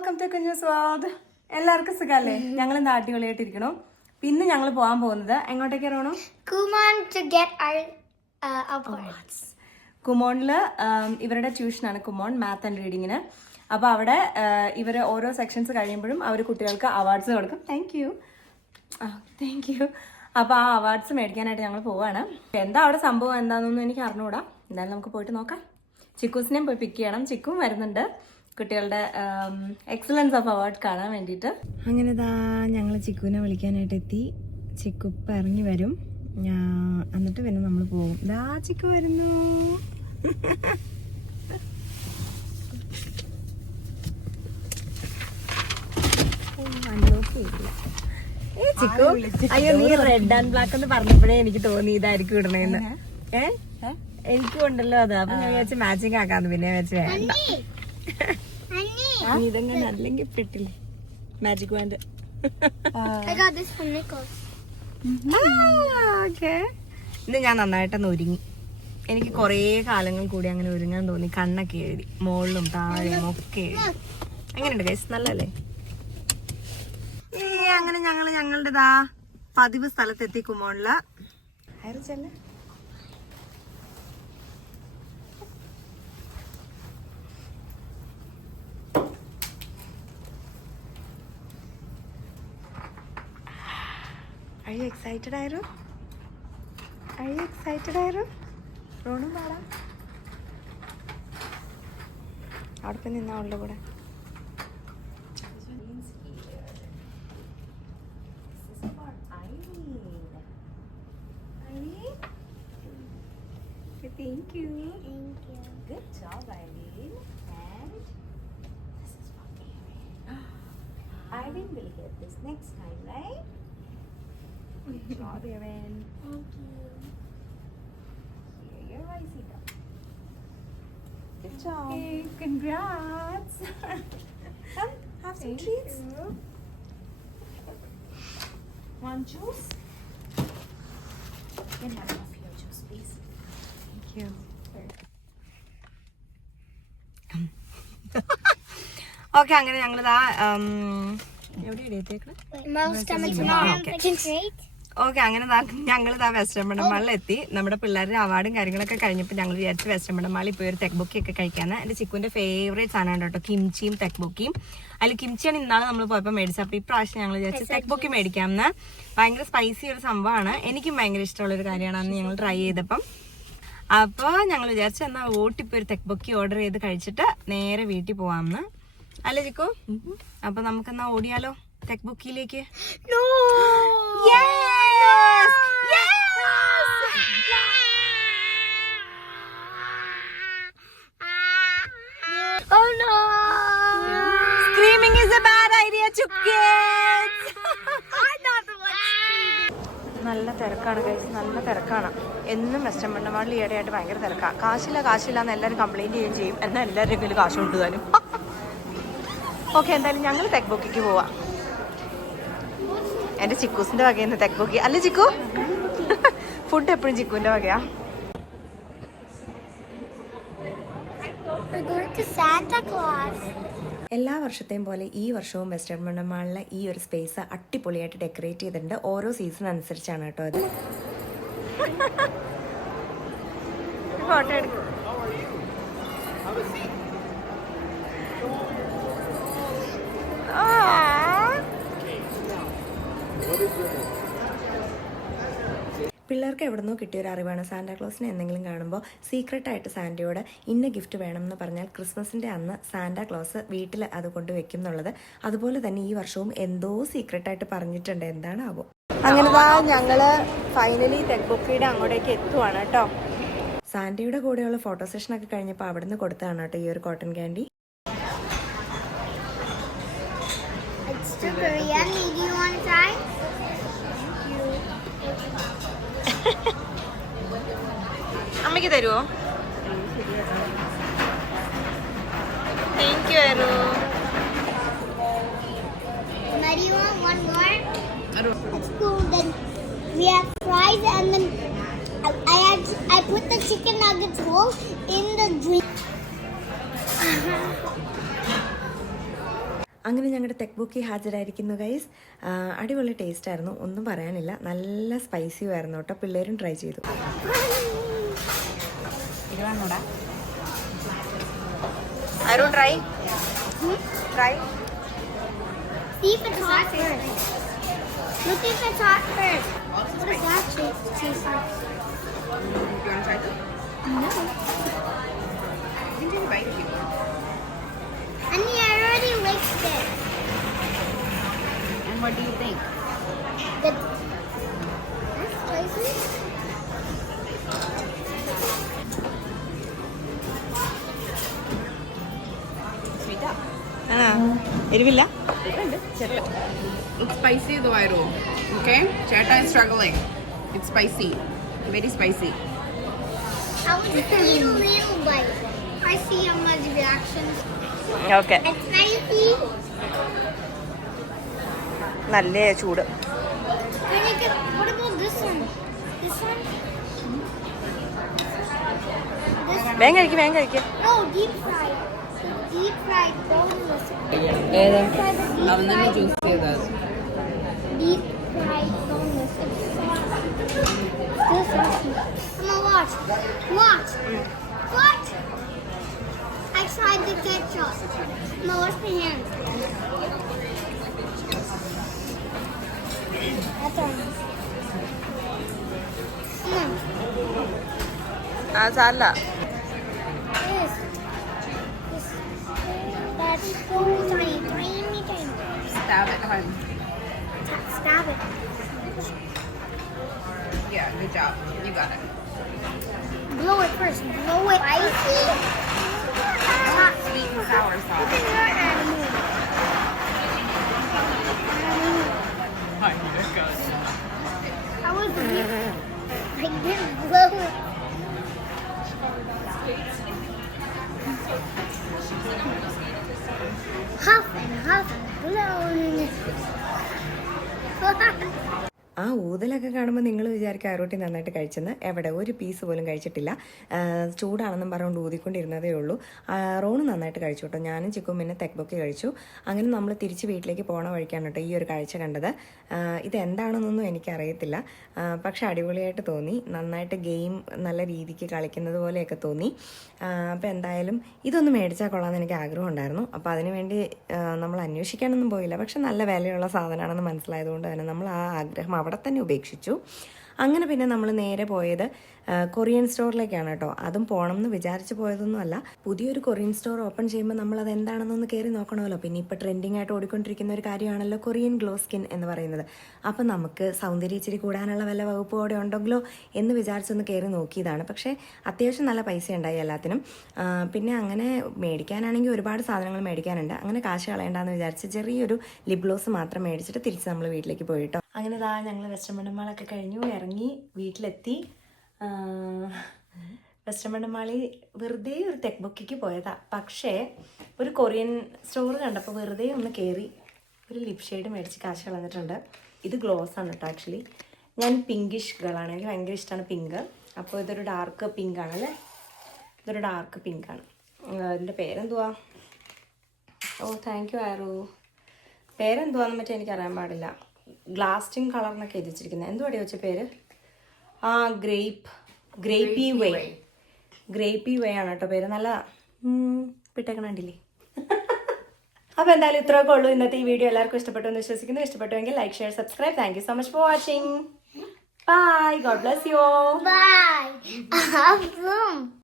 Welcome to കുഞ്ഞൂസ് world. എല്ലാവർക്കും സുഖല്ലേ? ഞങ്ങൾ ഇന്ന് അടിപൊളിയായിട്ടിരിക്കണം. പിന്നെ ഞങ്ങൾ പോകാൻ പോകുന്നത് എങ്ങോട്ടേക്ക് ഇറങ്ങണം? കുമോണില് ഇവരുടെ ട്യൂഷനാണ് കുമോൺ മാത്ത് ആൻഡ് റീഡിങ്ങിന്. അപ്പോൾ അവിടെ ഇവർ ഓരോ സെക്ഷൻസ് കഴിയുമ്പോഴും അവർ കുട്ടികൾക്ക് അവാർഡ്സ് കൊടുക്കും. Thank you. അപ്പോൾ ആ അവാർഡ്സ് മേടിക്കാനായിട്ട് ഞങ്ങൾ പോവാണ്. എന്താ അവിടെ സംഭവം എന്താണെന്നൊന്നും എനിക്ക് അറിഞ്ഞുകൂടാ. എന്തായാലും നമുക്ക് പോയിട്ട് നോക്കാം. ചിക്കൂസിനെയും പോയി പിക്ക് ചെയ്യണം. ചിക്കും വരുന്നുണ്ട് കുട്ടികളുടെ എക്സലൻസ് ഓഫ് അവാർഡ് കാണാൻ വേണ്ടിയിട്ട്. അങ്ങനെ ഇതാ ഞങ്ങൾ ചിക്കുവിനെ വിളിക്കാനായിട്ട് എത്തി. ചിക്കു ഇപ്പം ഇറങ്ങി വരും. എന്നിട്ട് പിന്നെ നമ്മൾ പോകും. ഇതാ ചിക്കു വരുന്നു. ചിക്കു, അയ്യോ നീ റെഡ് ആൻഡ് ബ്ലാക്ക് എന്ന് പറഞ്ഞപ്പോഴേ എനിക്ക് തോന്നി ഇതായിരിക്കും ഇടണേന്ന്. എനിക്കും ഉണ്ടല്ലോ അത്. അപ്പൊ ഞാൻ വിചാരിച്ച് മാച്ചിങ് ആക്കാന്ന്. പിന്നെ വെച്ച് വേണ്ട, ഇതെങ്ങനെ അല്ലെങ്കിൽ പെട്ടില്ലേ മാജിക് വാൻഡ്. ഇന്ന് ഞാൻ നന്നായിട്ടൊന്ന് ഒരുങ്ങി. എനിക്ക് കുറേ കാലങ്ങൾ കൂടി അങ്ങനെ ഒരുങ്ങാൻ തോന്നി. കണ്ണൊക്കെ എഴുതി, മുകളിലും താഴെയും ഒക്കെ എഴുതി. എങ്ങനെയുണ്ട് ഗൈസ്? നല്ലല്ലേ? അങ്ങനെ ഞങ്ങളുടെ പതിവ് സ്ഥലത്തെത്തി കുമോണില്. ചെല്ലേ Are you excited, Ayru? Ronu പാടാ. അവിടെ പോയി നിന്നാ ഉള്ള കൂടെ. Thank you. Good job, Eileen. And this is for Eileen. Eileen will get this next time, right? Good job, Erin. Thank you. Here, you're rising up. Good job. Hey, congrats. Come, have some treats. Want juice? You can have enough of your juice, please. Thank you. Okay, അങ്ങനെ ഞങ്ങളിതാ എവിടെയാണ് എത്തിയേക്കണേ? Okay, അങ്ങനെ ഞങ്ങളിതാ western പണ്ടമാളിൽ എത്തി. നമ്മുടെ പിള്ളേരുടെ അവാർഡും കാര്യങ്ങളൊക്കെ കഴിഞ്ഞപ്പോൾ ഞങ്ങൾ വിചാരിച്ച് വെസ്റ്റേൺ പണ്ടമാളിൽ ഇപ്പോൾ ഒരു തെക്ബുക്കി ഒക്കെ കഴിക്കാന്ന്. എൻ്റെ ചിക്കുവിൻ്റെ ഫേവറേറ്റ് സാധനമാണ് കേട്ടോ കിംച്ചിയും തെക്ബുക്കിയും. അതിൽ കിംച്ചിയാണ് ഇന്നാളെ നമ്മൾ പോയപ്പോൾ മേടിച്ചത്. അപ്പോൾ ഇപ്രാവശ്യം ഞങ്ങൾ വിചാരിച്ച് തെക്ബുക്കി മേടിക്കാമെന്ന്. ഭയങ്കര സ്പൈസി ഒരു സംഭവമാണ്. എനിക്കും ഭയങ്കര ഇഷ്ടമുള്ളൊരു കാര്യമാണ്. അന്ന് ഞങ്ങൾ ട്രൈ ചെയ്തപ്പം. അപ്പോൾ ഞങ്ങൾ വിചാരിച്ചു എന്നാൽ ഓട്ടിപ്പോൾ ഒരു തെക്ബുക്കി ഓർഡർ ചെയ്ത് കഴിച്ചിട്ട് നേരെ വീട്ടിൽ പോവാമെന്ന്. അല്ലേ ചിക്കു? അപ്പോൾ നമുക്കെന്നാ ഓടിയാലോ തെക്ബുക്കിയിലേക്ക്? Oh no! Screaming is a bad idea to kids. I'm not the one screaming. നല്ല തിരക്കാണ് ഗൈസ്, നല്ല തിരക്കാണ്. എന്നും വെസ്റ്റേൺ പണ്ടമാളിൽ ഈയിടെയായിട്ട് ഭയങ്കര തിരക്കാണ്. കാശില്ല എന്ന് എല്ലാവരും കംപ്ലൈൻറ്റ് ചെയ്യുകയും ചെയ്യും. എന്നാൽ എല്ലാവരുടെയും കയ്യിൽ കാശ് കൊണ്ടുപോകാനും. ഓക്കെ, എന്തായാലും ഞങ്ങൾ തെക്ബുക്കിക്ക് പോവാം. എൻ്റെ ചിക്കൂസിൻ്റെ വകയെന്ന് തെക്ബുക്കി. അല്ലേ ചിക്കു? ഫുഡ് എപ്പോഴും ചിക്കുവിൻ്റെ വകയാ. എല്ലാ വർഷത്തെയും പോലെ ഈ വർഷവും വെസ്റ്റേൺ പണ്ടമാളിലെ ഈ ഒരു സ്പേസ് അടിപൊളിയായിട്ട് ഡെക്കറേറ്റ് ചെയ്തിട്ടുണ്ട്. ഓരോ സീസൺ അനുസരിച്ചാണ് കേട്ടോ അത്. ഫോട്ടോ എടുക്കും. പിള്ളേർക്ക് എവിടെ നിന്നോ കിട്ടിയൊരു അറിവാണ്. സാന്റാക്ലോസിനെ എന്തെങ്കിലും കാണുമ്പോൾ സീക്രട്ടായിട്ട് സാന്റയോട് ഇന്ന ഗിഫ്റ്റ് വേണമെന്ന് പറഞ്ഞാൽ ക്രിസ്മസിൻ്റെ അന്ന് സാന്റാക്ലോസ് വീട്ടിൽ അത് കൊണ്ടുവയ്ക്കും എന്നുള്ളത്. അതുപോലെ തന്നെ ഈ വർഷവും എന്തോ സീക്രട്ടായിട്ട് പറഞ്ഞിട്ടുണ്ട്. എന്താണാവോ? അങ്ങനെതാ ഞങ്ങൾ ഫൈനലി തെക്ബുക്കിയുടെ അങ്ങോട്ടേക്ക് എത്തുവാണ് കേട്ടോ. സാന്റയുടെ കൂടെയുള്ള ഫോട്ടോ സെഷനൊക്കെ കഴിഞ്ഞപ്പോൾ അവിടെ നിന്ന് കൊടുത്തതാണ് കേട്ടോ ഈ ഒരു കോട്ടൺ ക്യാൻഡി. അമ്മയ്ക്ക് തരുമോ? Thank you Aru. Let's go. Then we have fries and then I put the chicken nuggets whole in the drink. അങ്ങനെ ഞങ്ങളുടെ തെക്ക് ബുക്കി ഹാജരായിരിക്കുന്നു ഗൈസ്. അടിപൊളി ടേസ്റ്റ് ആയിരുന്നു, ഒന്നും പറയാനില്ല. നല്ല സ്പൈസിയും ആയിരുന്നു കേട്ടോ. പിള്ളേരും ട്രൈ ചെയ്തു. Arun, try. Try. See if it's hot first. Look if it's hot first. What does that taste like? You want to try this? No. You can take a bite if you want. Annie, I already licked it. And what do you think? That's spicy. Sweet up. എരിവില്ല? It's spicy though, Iru. Okay? Cheta is struggling. It's spicy. Very spicy. I was just a little bite. I see how much reactions. Okay, It's spicy. നല്ല ചൂട്. Can I get, what about this one? This one? This വേഗം കഴിക്കും. No, deep fried. The deep fried boneless. ഏത്? I'll let me juice this. Deep fried boneless. It's soft. Still saucy. Come on, watch. Watch. What? I tried the ketchup. Come on, wash my hands. That's on. Come on. സാരല്ല. This. That's so tiny. Tiny. Stab it hard. Stab it. Yeah, good job. You got it. Blow it first. Blow it. Spicy. Hot. Sweet and sour Look sauce. at your animal. I was I didn't blow it. Huff and blowing it. ആ ഊതലൊക്കെ കാണുമ്പോൾ നിങ്ങൾ വിചാരിക്കും ആരോട്ടി നന്നായിട്ട് കഴിച്ചെന്ന്. എവിടെ, ഒരു piece പോലും കഴിച്ചിട്ടില്ല. ചൂടാണെന്നും പറഞ്ഞുകൊണ്ട് ഊതിക്കൊണ്ടിരുന്നതേ ഉള്ളൂ. റോണ് നന്നായിട്ട് കഴിച്ചു കേട്ടോ. ഞാനും ചിക്കും പിന്നെ തെക്ബൊക്കെ കഴിച്ചു. അങ്ങനെ നമ്മൾ തിരിച്ച് വീട്ടിലേക്ക് പോണ വഴിക്കാണ് കേട്ടോ ഈ ഒരു കാഴ്ച കണ്ടത്. ഇതെന്താണെന്നൊന്നും എനിക്കറിയത്തില്ല, പക്ഷെ അടിപൊളിയായിട്ട് തോന്നി. നന്നായിട്ട് ഗെയിം നല്ല രീതിക്ക് കളിക്കുന്നത് പോലെയൊക്കെ തോന്നി. അപ്പോൾ എന്തായാലും ഇതൊന്ന് മേടിച്ചാൽ കൊള്ളാമെന്ന് എനിക്ക് ആഗ്രഹം ഉണ്ടായിരുന്നു. അപ്പോൾ അതിനുവേണ്ടി നമ്മൾ അന്വേഷിക്കാനൊന്നും പോയില്ല. പക്ഷെ നല്ല വിലയുള്ള സാധനമാണെന്ന് മനസ്സിലായതുകൊണ്ട് തന്നെ നമ്മൾ ആ ആഗ്രഹം അവിടെ തന്നെ ഉപേക്ഷിച്ചു. അങ്ങനെ പിന്നെ നമ്മൾ നേരെ പോയത് കൊറിയൻ സ്റ്റോറിലേക്കാണ് കേട്ടോ. അതും പോകണം എന്ന് വിചാരിച്ച് പോയതൊന്നുമല്ല. പുതിയൊരു കൊറിയൻ സ്റ്റോർ ഓപ്പൺ ചെയ്യുമ്പോൾ നമ്മൾ അത് എന്താണെന്നൊന്ന് കയറി നോക്കണമല്ലോ. പിന്നെ ഇപ്പോൾ ട്രെൻഡിങ് ആയിട്ട് ഓടിക്കൊണ്ടിരിക്കുന്ന ഒരു കാര്യമാണല്ലോ കൊറിയൻ ഗ്ലോ സ്കിൻ എന്ന് പറയുന്നത്. അപ്പം നമുക്ക് സൗന്ദര്യം ഇച്ചിരി കൂടാനുള്ള വല്ല വകുപ്പോടെ ഉണ്ടെങ്കിലോ എന്ന് വിചാരിച്ചൊന്ന് കയറി നോക്കിയതാണ്. പക്ഷേ അത്യാവശ്യം നല്ല പൈസ ഉണ്ടായി എല്ലാത്തിനും. പിന്നെ അങ്ങനെ മേടിക്കാനാണെങ്കിൽ ഒരുപാട് സാധനങ്ങൾ മേടിക്കാനുണ്ട്. അങ്ങനെ കാശ് കളയണ്ടെന്ന് വിചാരിച്ച് ചെറിയൊരു ലിപ് ഗ്ലോസ് മാത്രം മേടിച്ചിട്ട് തിരിച്ച് നമ്മൾ വീട്ടിലേക്ക് പോയിട്ടോ. അങ്ങനെ ഞങ്ങൾ വെസ്റ്റേൺ മണ്ടമാളൊക്കെ കഴിഞ്ഞു ഇറങ്ങി വീട്ടിലെത്തി. വെസ്റ്റേൺ മണ്ടമാളി വെറുതെ ഒരു തെക്ബൊക്കിക്ക് പോയതാ. പക്ഷേ ഒരു കൊറിയൻ സ്റ്റോർ കണ്ടപ്പോൾ വെറുതെ ഒന്ന് കയറി ഒരു ലിപ് ഷെയ്ഡ് മേടിച്ച് കാശ് കളഞ്ഞിട്ടുണ്ട്. ഇത് ഗ്ലോസ് ആണ് കേട്ടോ. ആക്ച്വലി ഞാൻ പിങ്കിഷ് ഗേളാണ്, എനിക്ക് ഭയങ്കര ഇഷ്ടമാണ് പിങ്ക്. അപ്പോൾ ഇതൊരു ഡാർക്ക് പിങ്ക് ആണല്ലേ. ഇതൊരു ഡാർക്ക് പിങ്കാണ്. ഇതിൻ്റെ പേരെന്തുവാ? ഓ താങ്ക് യു ആരോ. പേരെന്തുവാന്ന് മറ്റേ എനിക്കറിയാൻ പാടില്ല. ഗ്ലാസ്റ്റിംഗ് കളർ എന്നൊക്കെ എഴുതി വെച്ചിരിക്കുന്നത്. എന്തുവാടി വെച്ച പേര്? ഗ്രേപ്പി വേ ആണ് കേട്ടോ പേര്. നല്ല പിട്ടേക്കണണ്ടില്ലേ. അപ്പോൾ എന്തായാലും ഇത്രയൊക്കെ ഉള്ളൂ ഇന്നത്തെ ഈ വീഡിയോ. എല്ലാവർക്കും ഇഷ്ടപ്പെട്ടു എന്ന് വിശ്വസിക്കുന്നു. ഇഷ്ടപ്പെട്ടുവെങ്കിൽ like, share, subscribe. Thank you so much for watching. Bye. God bless you. Bye.